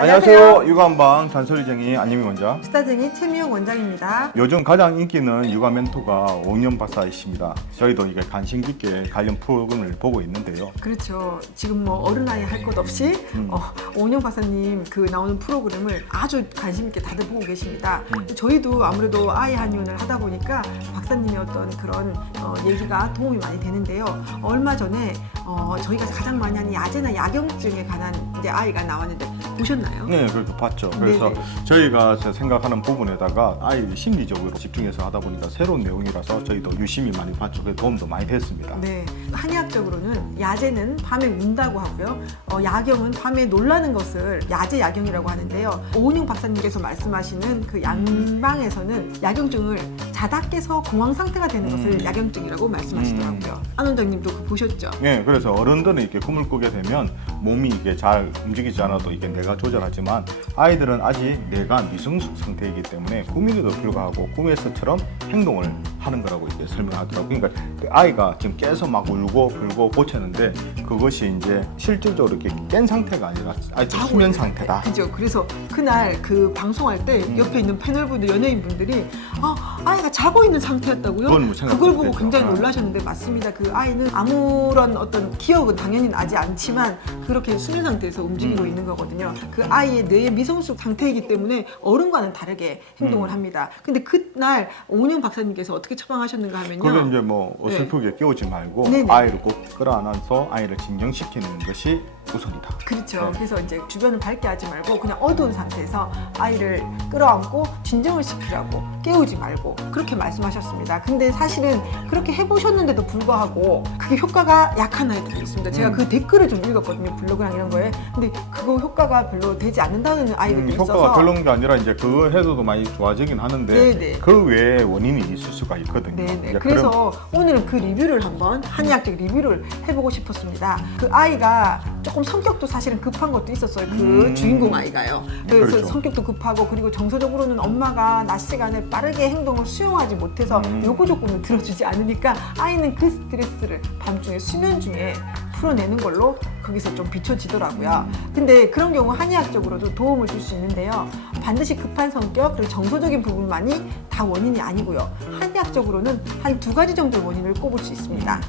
안녕하세요. 육아한방 잔소리쟁이 안유미 원장. 스타쟁이 최미영 원장입니다. 요즘 가장 인기는 육아 멘토가 오은영 박사이십니다. 저희도 이게 관심 깊게 관련 프로그램을 보고 있는데요. 그렇죠. 지금 뭐 어른아이 할 것 없이 오은영 박사님 그 나오는 프로그램을 아주 관심 있게 다들 보고 계십니다. 저희도 아무래도 아이 한의원을 하다 보니까 박사님의 어떤 그런 얘기가 도움이 많이 되는데요. 얼마 전에 저희가 가장 많이 하는 야제나 야경증에 관한 이제 아이가 나왔는데 보셨나요? 네, 그렇게 봤죠. 그래서 네네. 저희가 생각하는 부분에다가 아이를 심리적으로 집중해서 하다 보니까 새로운 내용이라서 저희도 유심히 많이 봤죠. 그래서 도움도 많이 됐습니다. 네, 한의학적으로는 야제는 밤에 운다고 하고요. 야경은 밤에 놀라는 것을 야제 야경이라고 하는데요. 오은영 박사님께서 말씀하시는 그 양방에서는 야경증을 자다 깨서 공황 상태가 되는 것을 야경증이라고 말씀하시더라고요. 안 원장님도 그거 보셨죠? 네, 그래서 어른들은 이렇게 꿈을 꾸게 되면 몸이 이게 잘 움직이지 않아도 이게 뇌가 조절하지만 아이들은 아직 뇌가 미성숙 상태이기 때문에 꿈인데도 불구하고 꿈에서처럼 행동을 하는 거라고 이렇게 설명하더라고요. 그러니까 그 아이가 지금 깨서 막 울고 불고 고쳤는데 그것이 이제 실질적으로 이렇게 깬 상태가 아니라 아이들 수면 상태다. 그죠. 그래서 그날 그 방송할 때 옆에 있는 패널분들, 연예인분들이 아이가 자고 있는 상태였다고요? 그건 뭐 생각 그걸 보고 못했죠. 굉장히 놀라셨는데 맞습니다. 그 아이는 아무런 어떤 기억은 당연히 나지 않지만 그렇게 수면 상태에서 움직이고 있는 거거든요. 그 아이의 뇌의 미성숙 상태이기 때문에 어른과는 다르게 행동을 합니다. 근데 그날 오은영 박사님께서 어떻게 처방하셨는가 하면요. 그건 이제 뭐 어설프게 깨우지 말고 네네. 아이를 꼭 끌어안아서 아이를 진정시키는 것이 우선이다. 그렇죠. 네. 그래서 이제 주변을 밝게 하지 말고 그냥 어두운 상태에서 아이를 끌어안고 진정을 시키라고 깨우지 말고 그렇게 말씀하셨습니다. 근데 사실은 그렇게 해보셨는데도 불구하고 그게 효과가 약한 아이들이 있습니다. 제가 그 댓글을 좀 읽었거든요. 블로그랑 이런 거에. 근데 그거 효과가 별로 되지 않는다는 아이들이 있어서 효과가 별로인 게 아니라 이제 그거 해도 많이 좋아지긴 하는데 네네. 그 외에 원인이 있을 수가 있거든요. 네네. 이제 그래서 오늘은 그 리뷰를 한번 한의학적 리뷰를 해보고 싶었습니다. 그 아이가 조금 성격도 사실은 급한 것도 있었어요. 그 주인공 아이가요. 그래서 그렇죠. 성격도 급하고 그리고 정서적으로는 엄마가 낮 시간에 빠르게 행동을 수용하지 못해서 요구 조건을 들어주지 않으니까 아이는 그 스트레스를 밤중에 수면 중에 풀어내는 걸로 거기서 좀 비춰지더라고요. 근데 그런 경우 한의학적으로도 도움을 줄 수 있는데요. 반드시 급한 성격 그리고 정서적인 부분만이 다 원인이 아니고요. 한의학적으로는 한 2가지 정도의 원인을 꼽을 수 있습니다.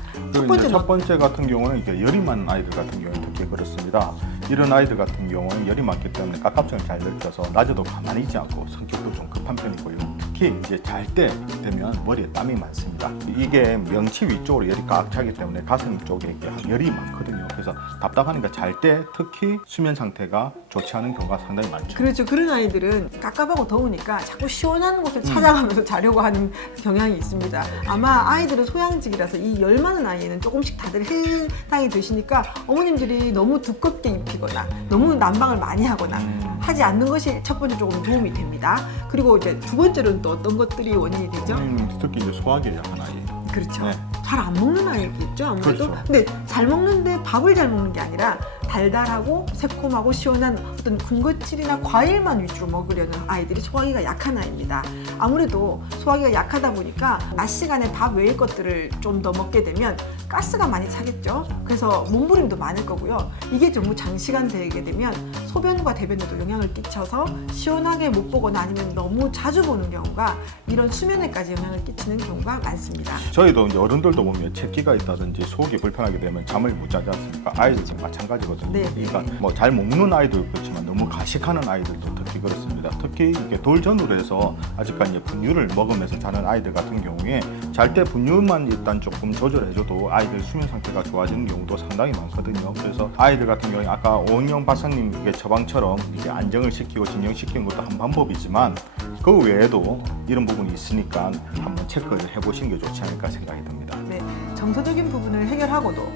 첫 번째 같은 경우는 이게 열이 많은 아이들 같은 경우는 특히 그렇습니다. 이런 아이들 같은 경우는 열이 많기 때문에 깝깝증을 잘 느껴서 낮에도 가만히 있지 않고 성격도 좀 급한 편이고요. 특히 이제 잘 때 되면 머리에 땀이 많습니다. 이게 명치 위쪽으로 열이 꽉 차기 때문에 가슴 쪽에 이게 열이 많거든요. 그래서 답답하니까 잘 때 특히 수면 상태가 좋지 않은 경우가 상당히 많죠. 그렇죠. 그런 아이들은 깝깝하고 더우니까 자꾸 시원한 곳을 찾아가면서 자려고 하는 경향이 있습니다. 아마 아이들은 소양직이라서 이 열 많은 아이에는 조금씩 다들 해당이 되시니까 어머님들이 너무 두껍게 입히거나 너무 난방을 많이 하거나 하지 않는 것이 첫 번째 조금 도움이 됩니다. 그리고 이제 두 번째로는 또 어떤 것들이 원인이 되죠? 특히 이제 소화기에 약한 아이. 그렇죠. 네. 잘 안 먹는 아이겠죠, 아무래도. 그렇죠. 근데 잘 먹는데 밥을 잘 먹는 게 아니라 달달하고 새콤하고 시원한 어떤 군것질이나 과일만 위주로 먹으려는 아이들이 소화기가 약한 아이입니다. 아무래도 소화기가 약하다 보니까 낮 시간에 밥 외의 것들을 좀 더 먹게 되면 가스가 많이 차겠죠. 그래서 몸부림도 많을 거고요. 이게 너무 장시간 되게 되면 소변과 대변에도 영향을 끼쳐서 시원하게 못 보거나 아니면 너무 자주 보는 경우가 이런 수면에까지 영향을 끼치는 경우가 많습니다. 저희도 이제 어른들도 보면 체기가 있다든지 속이 불편하게 되면 잠을 못 자지 않습니까? 아이들도 마찬가지거든요. 네. 그러니까 뭐 잘 먹는 아이도 그렇지만 너무 가식하는 아이들도 특히 그렇습니다. 특히 이게 돌전으로 해서 아직까지 분유를 먹으면서 자는 아이들 같은 경우에 잘 때 분유만 일단 조금 조절해줘도 아이들 수면 상태가 좋아지는 경우도 상당히 많거든요. 그래서 아이들 같은 경우에 아까 오은영 박사님의 처방처럼 이게 안정을 시키고 진정시키는 것도 한 방법이지만 그 외에도 이런 부분이 있으니까 한번 체크를 해보시는 게 좋지 않을까 생각이 듭니다. 네, 정서적인 부분을 해결하고도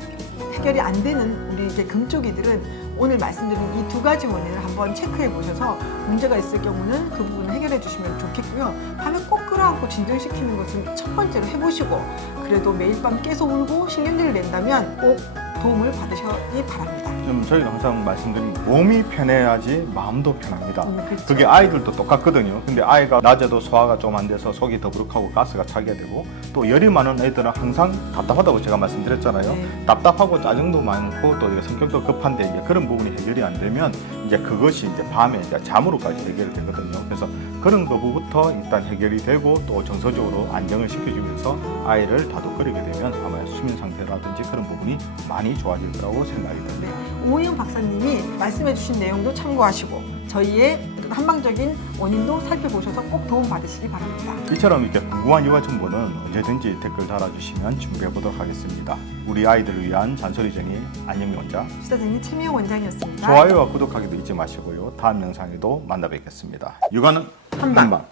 해결이 안 되는 우리 이제 금쪽이들은 오늘 말씀드린 이 2가지 원인을 한번 체크해 보셔서 문제가 있을 경우는 그 부분을 해결해 주시면 좋겠고요. 밤에 꼭 끌어안고 진정시키는 것은 첫 번째로 해보시고 그래도 매일 밤 깨서 울고 신경질을 낸다면 꼭 도움을 받으시기 바랍니다. 좀 저희가 항상 말씀드린 몸이 편해야지 마음도 편합니다. 그렇죠. 그게 아이들도 똑같거든요. 근데 아이가 낮에도 소화가 좀 안 돼서 속이 더부룩하고 가스가 차게 되고 또 열이 많은 애들은 항상 답답하다고 제가 말씀드렸잖아요. 네. 답답하고 짜증도 많고 또 이게 성격도 급한데 이제 그런 부분이 해결이 안 되면 이제 그것이 이제 밤에 이제 잠으로까지 해결이 되거든요. 그래서 그런 거부터 일단 해결이 되고 또 정서적으로 안정을 시켜주면서 아이를 다독거리게 되면 아마 수면 상태라든지 그런 부분이 많이 좋아질 거라고 생각이 듭니다. 네. 오희영 박사님이 말씀해주신 내용도 참고하시고 저희의 어떤 한방적인 원인도 살펴보셔서 꼭 도움 받으시기 바랍니다. 이처럼 이렇게 궁금한 육아 정보는 언제든지 댓글 달아주시면 준비해 보도록 하겠습니다. 우리 아이들을 위한 잔소리쟁이 안영미 원장, 시사쟁이 최미영 원장이었습니다. 좋아요와 구독하기도 잊지 마시고요. 다음 영상에도 만나 뵙겠습니다. 육아는 한방. 한방.